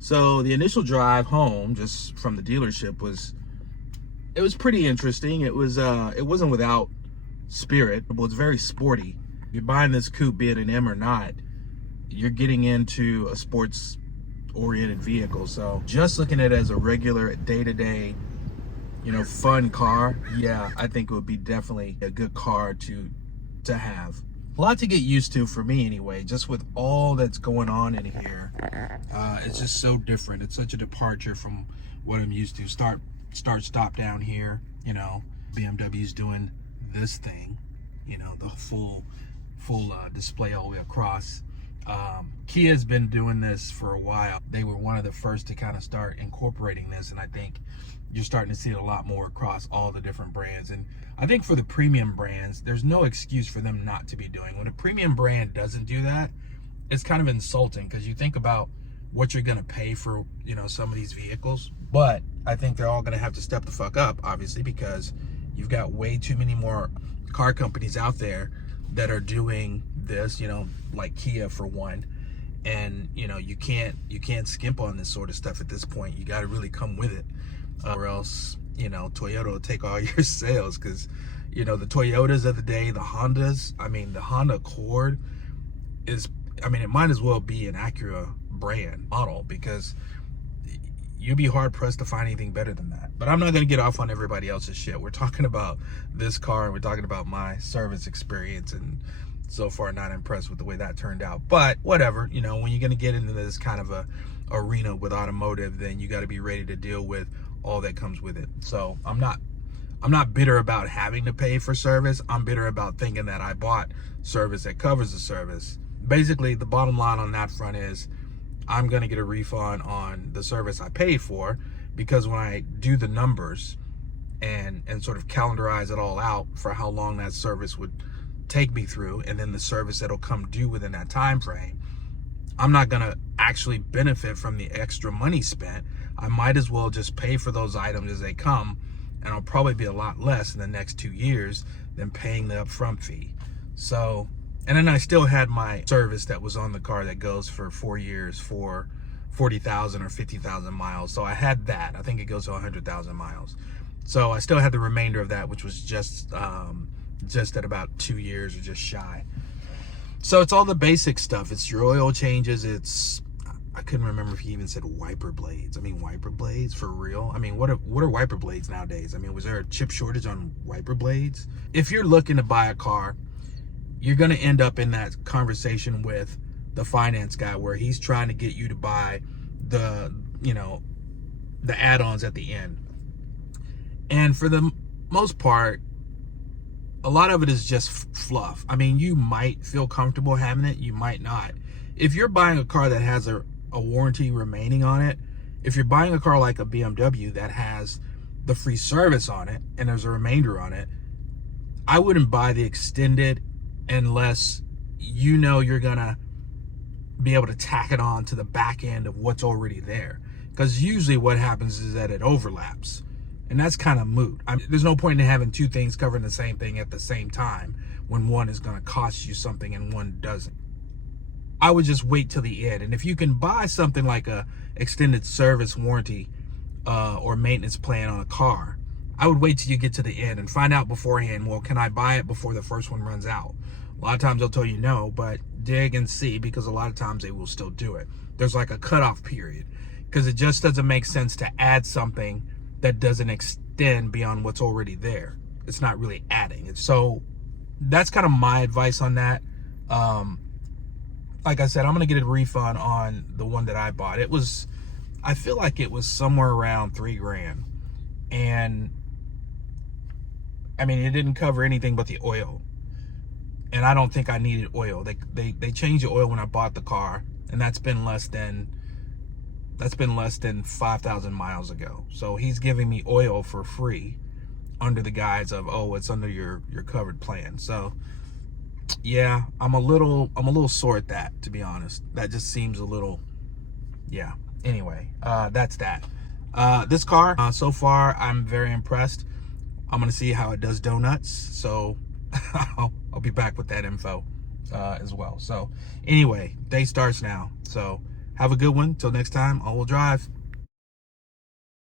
So the initial drive home, just from the dealership, it was pretty interesting. It wasn't without spirit, but it's very sporty. If you're buying this coupe, be it an M or not, you're getting into a sports oriented vehicle. So just looking at it as a regular day-to-day, fun car, yeah, I think it would be definitely a good car to have. A lot to get used to for me anyway, just with all that's going on in here. It's just so different. It's such a departure from what I'm used to. Start, stop down here, BMW's doing this thing, the full display all the way across. Kia's been doing this for a while. They were one of the first to kind of start incorporating this, and I think you're starting to see it a lot more across all the different brands. And I think for the premium brands, there's no excuse for them not to be doing. When a premium brand doesn't do that, it's kind of insulting, because you think about what you're going to pay for, some of these vehicles. But I think they're all going to have to step the fuck up, obviously, because you've got way too many more car companies out there that are doing this, like Kia for one. And you can't skimp on this sort of stuff at this point. You got to really come with it, or else Toyota will take all your sales. Because the Toyotas of the day, the Hondas, the Honda Accord is, it might as well be an Acura brand model, because you'd be hard pressed to find anything better than that. But I'm not going to get off on everybody else's shit. We're talking about this car, and we're talking about my service experience, and so far not impressed with the way that turned out. But whatever, when you're going to get into this kind of a arena with automotive, then you got to be ready to deal with all that comes with it. So I'm not bitter about having to pay for service. I'm bitter about thinking that I bought service that covers the service. Basically, the bottom line on that front is I'm going to get a refund on the service I paid for, because when I do the numbers and sort of calendarize it all out for how long that service would take me through, and then the service that'll come due within that time frame, I'm not going to actually benefit from the extra money spent. I might as well just pay for those items as they come, and I'll probably be a lot less in the next 2 years than paying the upfront fee. So, and then I still had my service that was on the car that goes for 4 years for 40,000 or 50,000 miles. So I had that. I think it goes to 100,000 miles. So I still had the remainder of that, which was just at about 2 years or just shy. So it's all the basic stuff. It's your oil changes. I couldn't remember if he even said wiper blades. Wiper blades for real? What are wiper blades nowadays? Was there a chip shortage on wiper blades? If you're looking to buy a car, you're going to end up in that conversation with the finance guy, where he's trying to get you to buy the add-ons at the end. And for the most part, a lot of it is just fluff. You might feel comfortable having it, you might not. If you're buying a car that has a warranty remaining on it, if you're buying a car like a BMW that has the free service on it and there's a remainder on it, I wouldn't buy the extended unless you're gonna be able to tack it on to the back end of what's already there. Because usually what happens is that it overlaps, and that's kind of moot. There's no point in having two things covering the same thing at the same time when one is going to cost you something and one doesn't. I would just wait till the end. And if you can buy something like a extended service warranty or maintenance plan on a car, I would wait till you get to the end and find out beforehand, well, can I buy it before the first one runs out? A lot of times they'll tell you no, but dig and see, because a lot of times they will still do it. There's like a cutoff period, because it just doesn't make sense to add something that doesn't extend beyond what's already there. It's not really adding. So that's kind of my advice on that. Like I said, I'm going to get a refund on the one that I bought. I feel like it was somewhere around $3,000. And it didn't cover anything but the oil. And I don't think I needed oil. They changed the oil when I bought the car, and that's been less than 5,000 miles ago. So he's giving me oil for free under the guise of, oh, it's under your covered plan. So yeah, I'm a little sore at that, to be honest. That just seems a little, yeah. Anyway, that's that. This car, so far, I'm very impressed. I'm gonna see how it does donuts. So I'll be back with that info as well. So anyway, day starts now. So Have a good one. Till next time, all-wheel drive.